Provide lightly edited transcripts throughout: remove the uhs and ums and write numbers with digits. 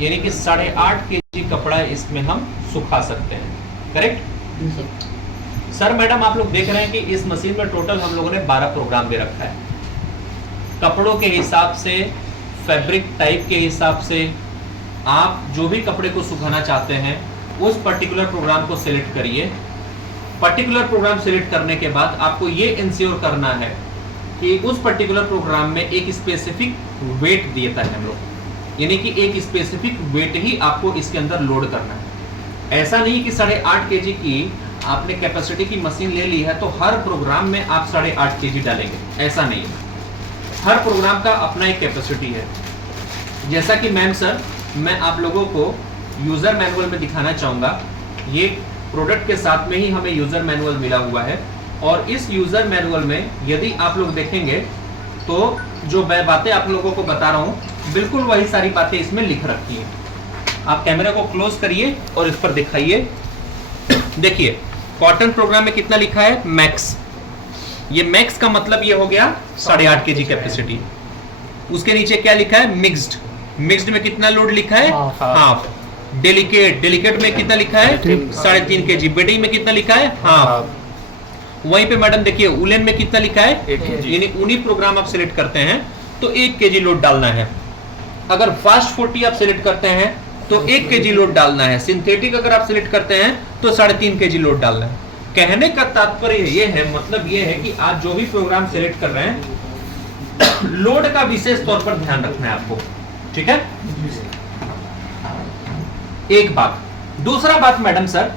यानी कि 8.5 kg कपड़ा इसमें हम सुखा सकते हैं। Correct sir? मैडम आप लोग देख रहे हैं कि इस मशीन में टोटल हम लोगों ने 12 प्रोग्राम दे रखा है। कपड़ों के हिसाब से, फैब्रिक टाइप के हिसाब से, आप जो भी कपड़े को सुखाना चाहते हैं उस पर्टिकुलर प्रोग्राम को सिलेक्ट करिए। पर्टिकुलर प्रोग्राम सिलेक्ट करने के बाद आपको ये इंश्योर करना है कि उस पर्टिकुलर प्रोग्राम में एक स्पेसिफिक वेट देता है हम लोग, यानी कि एक स्पेसिफिक वेट ही आपको इसके अंदर लोड करना है। ऐसा नहीं कि 8.5 kg की आपने कैपेसिटी की मशीन ले ली है तो हर प्रोग्राम में आप 8.5 kg डालेंगे, ऐसा नहीं है। हर प्रोग्राम का अपना एक कैपेसिटी है। जैसा कि मैम सर, मैं आप लोगों को यूजर मैनुअल में दिखाना चाहूंगा। ये प्रोडक्ट के साथ में ही हमें यूजर मैनुअल मिला हुआ है, और इस यूजर मैनुअल में यदि आप लोग देखेंगे तो जो मैं बातें आप लोगों को बता रहा हूं बिल्कुल वही सारी बातें इसमें लिख रखी हैं। आप कैमरा को क्लोज करिए और इस पर दिखाइए। देखिए कॉटन प्रोग्राम में कितना लिखा है? मैक्स। ये मैक्स का मतलब ये हो गया 8.5 kg कैपेसिटी। उसके नीचे क्या लिखा है? मिक्स्ड। मिक्स्ड में कितना लोड लिखा है? हाफ। डेलिकेट, डेलिकेट में कितना लिखा है? 3.5 kg। बेडिंग में कितना लिखा है? हाफ। वहीं पे मैडम देखिए उलेन में कितना लिखा है? 1 kg। यानी उन्हीं प्रोग्राम आप सिलेक्ट करते हैं तो 1 kg लोड डालना है। अगर फास्ट 40 आप सिलेक्ट करते हैं तो 1 kg लोड डालना है। सिंथेटिक अगर आप सिलेक्ट करते हैं तो 3.5 kg लोड डालना है। कहने का तात्पर्य ये है, मतलब ये है कि आप जो भी प्रोग्राम सिलेक्ट कर रहे हैं लोड का विशेष तौर पर ध्यान रखना है आपको। ठीक है, एक बात। दूसरा बात मैडम सर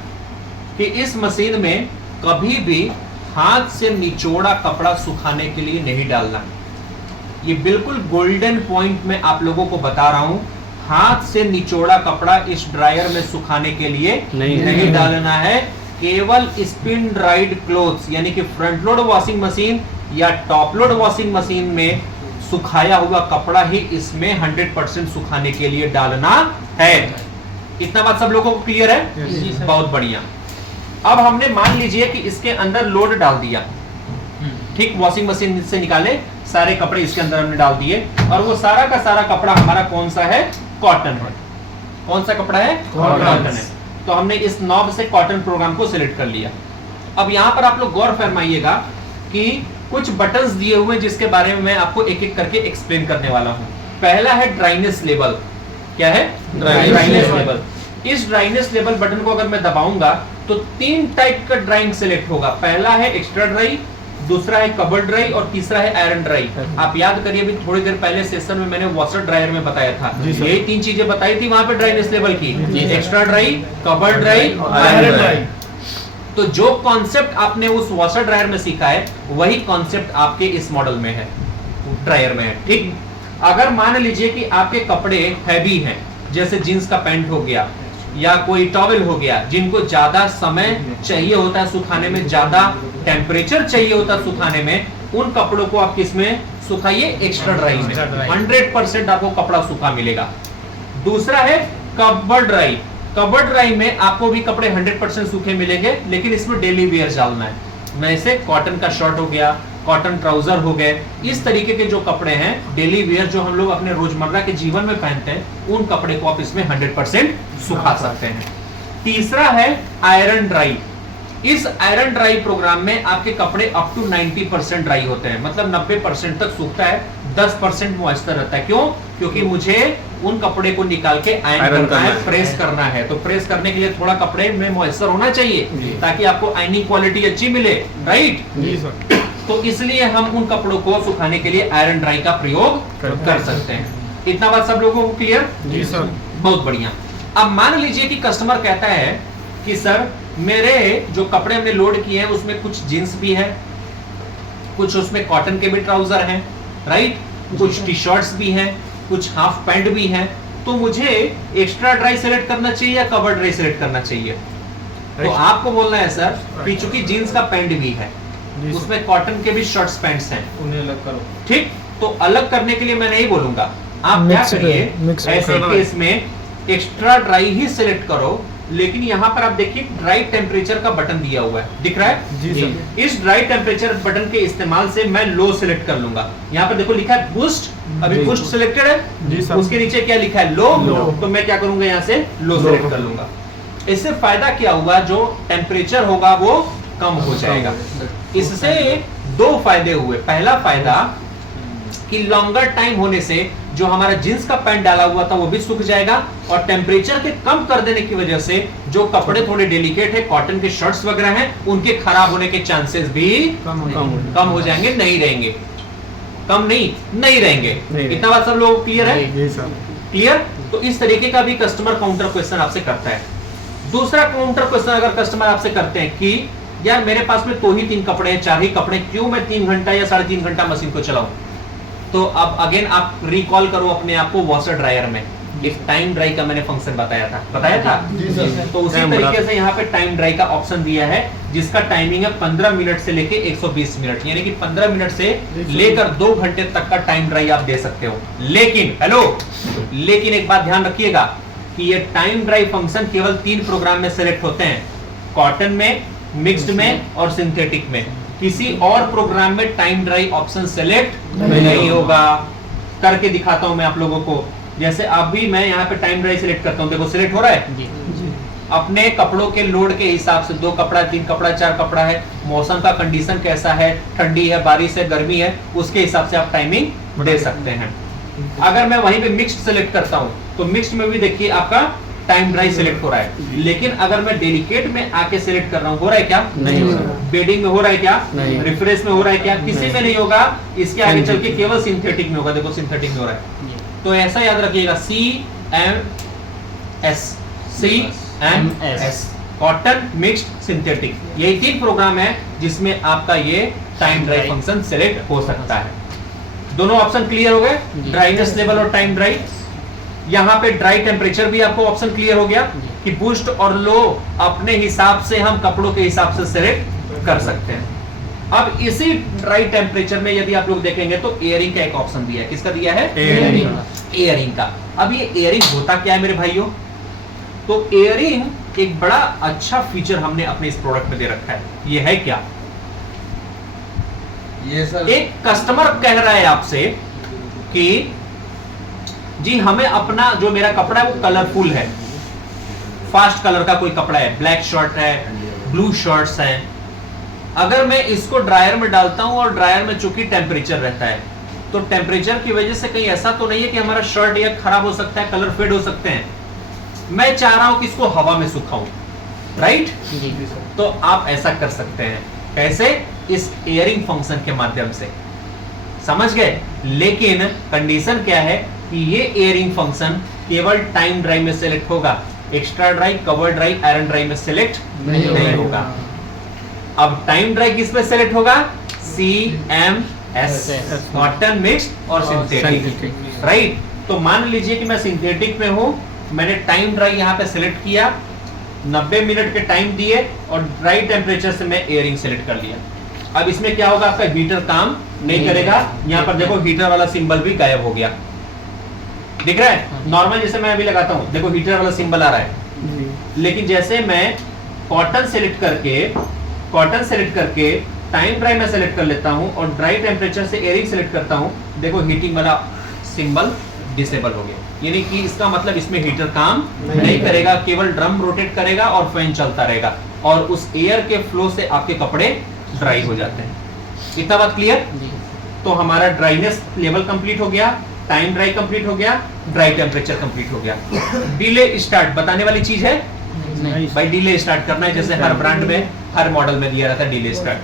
कि इस मशीन में कभी भी हाथ से निचोड़ा कपड़ा सुखाने के लिए नहीं डालना। ये बिल्कुल गोल्डन पॉइंट में आप लोगों को बता रहा हूं। हाथ से निचोड़ा कपड़ा इस ड्रायर में सुखाने के लिए नहीं डालना है। केवल स्पिन ड्राइड क्लोथ्स यानी कि फ्रंट लोड वॉशिंग मशीन या टॉप लोड वॉशिंग मशीन में सुखाया हुआ कपड़ा ही इसमें 100% सुखाने के लिए डालना है। इतना बात सब लोगों को क्लियर है? बहुत बढ़िया। अब हमने मान लीजिए कि इसके अंदर लोड डाल दिया, ठीक, वॉशिंग मशीन से निकाले सारे कपड़े इसके अंदर हमने डाल दिए, और वो सारा का सारा कपड़ा हमारा कौन सा है? कॉटन है। कौन सा कपड़ा है? कॉटन है। तो हमने इस नॉब से कॉटन प्रोग्राम को सिलेक्ट कर लिया। अब यहां पर आप लोग गौर फरमाइएगा कि कुछ बटन्स दिए हुए जिसके बारे में मैं आपको एक एक करके एक्सप्लेन करने वाला हूं। पहला है ड्राइनेस लेवल। क्या है? Dryness level. इस ड्राइनेस लेवल बटन को अगर मैं दबाऊंगा तो 3 टाइप का ड्राइंग सिलेक्ट होगा। पहला है एक्स्ट्रा ड्राई, दूसरा है कवर ड्राई और तीसरा है आयरन ड्राई। आप याद करिए अभी थोड़ी देर पहले सेशन में मैंने वॉशर ड्रायर में बताया था, यही 3 चीजें बताई थी वहां पे ड्राइनेस लेवल की, एक्स्ट्रा ड्राई, कवर ड्राई और आयरन ड्राई। तो जो कॉन्सेप्ट आपने उस वॉशर ड्रायर में सीखा है वही कॉन्सेप्ट आपके इस मॉडल में है, ड्रायर में है। ठीक, अगर मान लीजिए कि आपके कपड़े हैवी हैं, जैसे जींस का पैंट हो गया या कोई टॉवेल हो गया, जिनको ज्यादा समय चाहिए होता है सुखाने में, ज्यादा टेम्परेचर चाहिए होता है सुखाने में, उन कपड़ों को आप किस में सुखाइए? एक्स्ट्रा ड्राई में। 100% आपको कपड़ा सूखा मिलेगा। दूसरा है कवर ड्राई। कवर ड्राई में आपको भी कपड़े 100% सूखे मिलेंगे, लेकिन इसमें डेली वेयर डालना है। वैसे कॉटन का शर्ट हो गया, कॉटन ट्राउजर हो गए, इस तरीके के जो कपड़े हैं डेली वेयर जो हम लोग अपने रोजमर्रा के जीवन में पहनते हैं, उन कपड़े को आप इसमें 100% सुखा सकते हैं। तीसरा है आयरन ड्राई। इस आयरन ड्राई प्रोग्राम में आपके कपड़े अप टू 90% ड्राई होते हैं, मतलब 90% तक सूखता है, 10% मॉइस्चर रहता है। क्यों? क्योंकि मुझे उन कपड़े को निकाल के आयरन करना है, प्रेस करना है। तो प्रेस करने के लिए थोड़ा कपड़े में मॉइस्चर होना चाहिए ताकि आपको आयनिंग क्वालिटी अच्छी मिले, राइट? तो इसलिए हम उन कपड़ों को सुखाने के लिए आयरन ड्राई का प्रयोग कर सकते हैं। इतना बात सब लोगों को क्लियर? जी सर। बहुत बढ़िया। अब मान लीजिए कि कस्टमर कहता है कि सर मेरे जो कपड़े हमने लोड किए हैं उसमें कुछ जींस भी है, कुछ उसमें कॉटन के भी ट्राउजर हैं, राइट, कुछ टी शर्ट्स भी हैं, कुछ हाफ पैंट भी हैं, तो मुझे एक्स्ट्रा ड्राई सेलेक्ट करना चाहिए या कवर ड्राई सेलेक्ट करना चाहिए? तो आपको बोलना है सर कि चूंकि जींस का पैंट भी है, उसमें कॉटन के भी शर्ट्स पैंट्स हैं, उन्हें अलग करो। ठीक, तो अलग करने के लिए मैं नहीं बोलूंगा, आप क्या करिए, ऐसे केस में एक्स्ट्रा ड्राई ही सिलेक्ट करो, लेकिन यहाँ पर आप देखिए ड्राई टेम्परेचर का बटन दिया हुआ है, दिख रहा है जी सर। इस ड्राई टेम्परेचर बटन के इस्तेमाल से मैं लो सिलेक्ट कर लूंगा। यहाँ पर देखो लिखा है बूस्ट, अभी जी। बूस्ट सिलेक्टेड है, जी सर। उसके नीचे क्या लिखा है लो, लो। तो मैं क्या करूंगा यहाँ से लो लो सिलेक्ट कर लूंगा। इससे फायदा क्या हुआ, जो टेम्परेचर होगा वो कम हो जाएगा। इससे दो फायदे हुए। पहला फायदा कि लॉन्गर टाइम होने से जो हमारा जींस का पैंट डाला हुआ था वो भी सूख जाएगा, और टेम्परेचर के कम कर देने की वजह से जो कपड़े थोड़े डेलिकेट है, कॉटन के शर्ट्स वगैरह हैं, उनके खराब होने के चांसेस भी कम हो जाएंगे, नहीं रहेंगे। कम नहीं रहेंगे। इतना बात सब लोग क्लियर है? जी सर। क्लियर? तो इस तरीके का भी कस्टमर काउंटर क्वेश्चन आपसे करता है। दूसरा काउंटर क्वेश्चन अगर कस्टमर आपसे करते हैं कि यार मेरे पास में तो ही 3 कपड़े हैं, 4 ही कपड़े, क्यों मैं 3 घंटा या 3.5 घंटा मशीन को चलाऊं? तो अब अगेन आप रिकॉल करो अपने आप को वॉशर ड्रायर में, एक टाइम ड्राई का मैंने फंक्शन बताया था जी सर। तो उसी तरीके से यहाँ पे टाइम ड्राई का ऑप्शन दिया है, जिसका टाइमिंग है 15 मिनट से लेके 120 मिनट, यानी कि 15 मिनट से लेकर 2 घंटे तक का टाइम ड्राई आप दे सकते हो। लेकिन एक बात ध्यान रखिएगा कि ये टाइम ड्राई फंक्शन केवल 3 प्रोग्राम में सेलेक्ट होते हैं, कॉटन में, मिक्स्ड में और सिंथेटिक में। किसी और प्रोग्राम में टाइम ड्राई ऑप्शन सेलेक्ट नहीं होगा। करके दिखाता हूं मैं आप लोगों को। जैसे अभी मैं यहाँ पे टाइम ड्राई सिलेक्ट करता हूं, देखो सिलेक्ट हो रहा है अपने कपड़ों के लोड के हिसाब से, 2 कपड़ा, 3 कपड़ा, 4 कपड़ा है, मौसम का कंडीशन कैसा है, ठंडी है, बारिश है, गर्मी है, उसके हिसाब से आप टाइमिंग दे सकते हैं। अगर मैं वहीं पे मिक्स्ड सेलेक्ट करता हूं तो मिक्स्ड में भी देखिए आपका टाइम ड्राई सिलेक्ट हो रहा है। लेकिन अगर मैं डेलिकेट में आके सिलेक्ट कर रहा हूं, हो रहा है क्या? नहीं हो रहा। बेडिंग में हो रहा है क्या? नहीं। रिफ्रेश में हो रहा है क्या? किसी में नहीं होगा। इसके आगे चल के केवल सिंथेटिक में होगा। देखो सिंथेटिक में हो रहा है। तो ऐसा याद रखिएगा, CMS, कॉटन, मिक्स्ड, सिंथेटिक, यही 3 प्रोग्राम है जिसमें आपका ये टाइम ड्राई फंक्शन सेलेक्ट हो सकता है। दोनों ऑप्शन क्लियर हो गए, ड्राइनेस लेवल और टाइम ड्राई। यहाँ पे ड्राई टेम्परेचर भी आपको ऑप्शन क्लियर हो गया कि बूस्ट और लो अपने हिसाब से हम कपड़ों के हिसाब से सेलेक्ट कर सकते हैं। अब इसी ड्राई टेम्परेचर में यदि आप लोग देखेंगे तो एयरिंग का एक ऑप्शन दिया है। किसका दिया है? एयरिंग का। अब ये एयरिंग होता क्या है मेरे भाइयों? तो एयरिंग एक बड़ा अच्छा फीचर हमने अपने इस प्रोडक्ट में दे रखा है। ये है क्या? ये सर एक कस्टमर कह रहा है आपसे कि जी हमें अपना जो मेरा कपड़ा है वो कलरफुल है, फास्ट कलर का कोई कपड़ा है, ब्लैक शर्ट है, ब्लू शर्ट्स हैं, अगर मैं इसको ड्रायर में डालता हूं और ड्रायर में चूंकि टेम्परेचर रहता है, तो टेम्परेचर की वजह से कहीं ऐसा तो नहीं है कि हमारा शर्ट या खराब हो सकता है, कलर फेड हो सकते हैं। मैं चाह रहा हूं कि इसको हवा में सुखाऊं, राइट? तो आप ऐसा कर सकते हैं। कैसे? इस एयरिंग फंक्शन के माध्यम से। समझ गए? लेकिन कंडीशन क्या है कि ये एयरिंग फंक्शन केवल टाइम ड्राई में सेलेक्ट होगा, extra dry, cover dry, iron dry में सेलेक्ट नहीं होगा। अब टाइम ड्राई किस में सेलेक्ट होगा? CMS, कॉटन, मिक्स्ड और सिंथेटिक, राइट? तो मान लीजिए कि मैं सिंथेटिक में हूं, मैंने टाइम ड्राई यहां पे सेलेक्ट किया, 90 मिनट के टाइम दिए और ड्राई टेम्परेचर से मैं एयरिंग सेलेक्ट कर लिया। अब इसमें क्या होगा? आपका हीटर काम नहीं करेगा। यहाँ पर देखो हीटर वाला सिंबल भी गायब हो गया, दिख रहा है? नॉर्मल जैसे मैं अभी लगाता हूँ, देखो हीटर वाला सिंबल आ रहा है। लेकिन जैसे मैं कॉटन सेलेक्ट करके टाइम ड्राई में सेलेक्ट कर लेता हूँ और ड्राई टेम्परेचर से एयरिंग सेलेक्ट करता हूँ, देखो हीटिंग वाला सिंबल डिसेबल हो गया। यानी कि इसका मतलब इसमें हीटर काम नहीं करेगा, केवल ड्रम रोटेट करेगा और फैन चलता रहेगा, और उस एयर के फ्लो से आपके कपड़े ड्राई हो जाते हैं। इतना बात क्लियर? तो हमारा ड्राइनेस लेवल कंप्लीट हो गया, टाइम ड्राई कंप्लीट हो गया, ड्राई टेम्परेचर कंप्लीट हो गया। डिले स्टार्ट बताने वाली चीज है भाई, डिले स्टार्ट करना है, जैसे हर ब्रांड में, हर मॉडल में दिया रहता है delay start.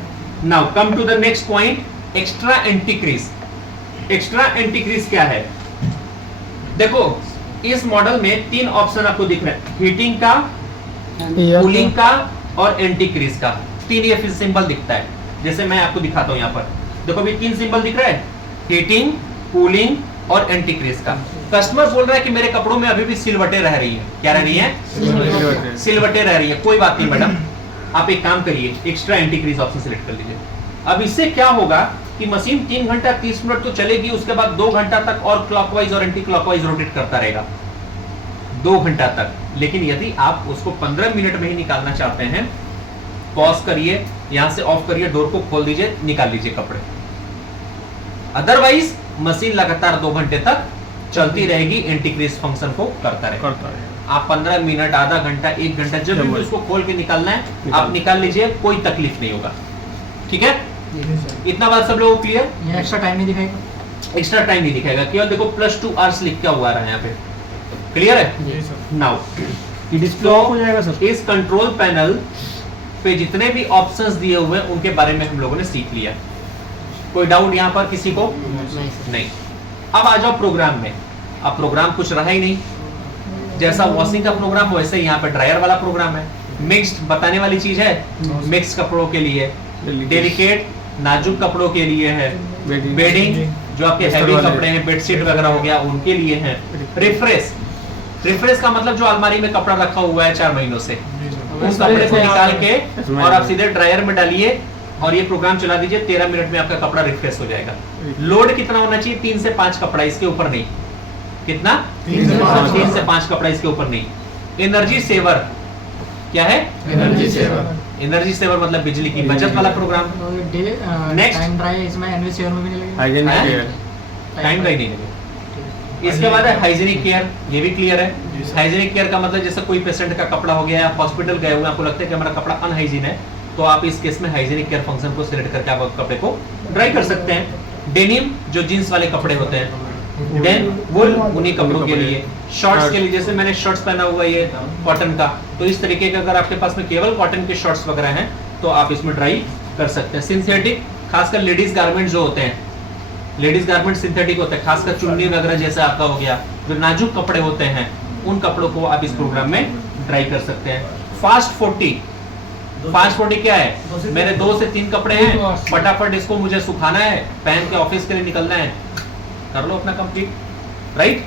Now come to the next point, extra एंटीक्रीज। एक्स्ट्रा एंटीक्रीज क्या है? देखो इस मॉडल में 3 ऑप्शन आपको दिख रहे हैं, हीटिंग का, कूलिंग का और एंटीक्रीज का। 3 ये सिंबल दिखता है। जैसे मैं आपको दिखाता हूं, यहाँ पर देखो भी 3 सिंबल दिख रहा है, हीटिंग, कूलिंग और एंटीक्रीज का। कस्टमर बोल रहा है कि मेरे कपड़ों में अभी भी सिलवटें रह रही हैं। क्या रह रही हैं? सिलवटें रह रही है। कोई बात नहीं मैडम, आप एक काम करिए, एक्स्ट्रा एंटीक्रीज ऑप्शन सिलेक्ट कर लीजिए। अब इससे क्या होगा कि मशीन 3 घंटा 30 मिनट तो चलेगी, उसके बाद 2 घंटा तक और क्लॉकवाइज और एंटी क्लॉकवाइज रोटेट करता रहेगा। 2 घंटा तक। लेकिन यदि आप उसको 15 मिनट में ही निकालना चाहते हैं, पॉज करिए, यहां से ऑफ करिए, डोर को खोल दीजिए, निकाल लीजिए कपड़े। अदरवाइज मशीन लगातार 2 घंटे तक चलती रहेगी, एंटी क्रीज फंक्शन को करता रहेगा। आप 15 मिनट, आधा घंटा, 1 घंटा, जब भी उसको खोल के निकालना है आप निकाल लीजिए, कोई तकलीफ नहीं होगा। ठीक है, इतना बात सब लोगों को क्लियर? एक्स्ट्रा टाइम नहीं दिखाएगा? एक्स्ट्रा टाइम नहीं दिखाएगा, केवल देखो +2 आवर्स लिख के हुआ रहा है यहाँ पे। क्लियर है? नाउ डिस्प्ले ऑफ हो जाएगा सर? इस कंट्रोल पैनल पे जितने भी ऑप्शंस दिए हुए हैं उनके बारे में हम लोगों ने सीख लिया। कोई डाउट यहाँ पर किसी को? नहीं। अब आ जाओ प्रोग्राम में। अब प्रोग्राम कुछ रहा ही नहीं, जैसा वॉशिंग का प्रोग्राम वैसे यहाँ पे ड्रायर वाला प्रोग्राम है। मिक्स्ड बताने वाली चीज है, मिक्स कपड़ों के लिए, डेलिकेट नाजुक कपड़ों के लिए है, बेडिंग जो आपके हैवी कपड़े हैं, बेडशीट वगैरह हो गया उनके लिए है। रिफ्रेश, रिफ्रेश का मतलब जो अलमारी में कपड़ा रखा हुआ है 4 महीनों से, उस कपड़े को निकाल के और आप सीधे ड्रायर में डालिए और ये प्रोग्राम चला दीजिए, 13 मिनट में आपका कपड़ा रिफ्रेश हो जाएगा। लोड कितना होना चाहिए? 3 से 5 कपड़ा, इसके ऊपर नहीं। कितना? 3 से 5 कपड़ा, इसके ऊपर नहीं। एनर्जी सेवर क्या है? Energy saver. एनर्जी सेवर मतलब बिजली की बचत वाला प्रोग्राम। Next. टाइम ड्राई इसमें एनर्जी सेवर में भी नहीं लगेगा? हाइजीनिक है? केयर। टाइम का ही नहीं लगेगा। इसके बाद है हाइजीनिक केयर, ये भी क्लियर है। हाइजीनिक केयर का मतलब जैसे कोई पेशेंट का कपड़ा हो गया, आप हॉस्पिटल गए हुए, आपको लगता है कि हमारा कपड़ा अनहाइजीन है, तो आप इस केस में हाइजीनिक केयर फंक्शन को सिलेक्ट करके आप कपड़े को ड्राई कर सकते हैं। डेनिम जो जींस वाले कपड़े होते हैं, देन वुल उन्हीं कपड़ों के लिए। शॉर्ट्स के लिए जैसे मैंने शॉर्ट्स पहना हुआ ये कॉटन का, तो इस तरीके का अगर आपके पास में केवल कॉटन के शॉर्ट्स वगैरह हैं तो आप इसमें ड्राई कर सकते हैं। सिंथेटिक, खासकर लेडीज गारमेंट जो होते हैं, लेडीज गारमेंट सिंथेटिक होते हैं, खासकर चुन्नी वगैरह जैसे आपका हो गया, जो नाजुक कपड़े होते हैं उन कपड़ों को आप इस प्रोग्राम में ड्राई कर सकते हैं। फास्ट 40, फास्ट 40 क्या है? मेरे 2 से 3 कपड़े हैं, फटाफट इसको मुझे सुखाना है, पहन के ऑफिस के लिए निकलना है, कर लो अपना कंप्लीट, राइट।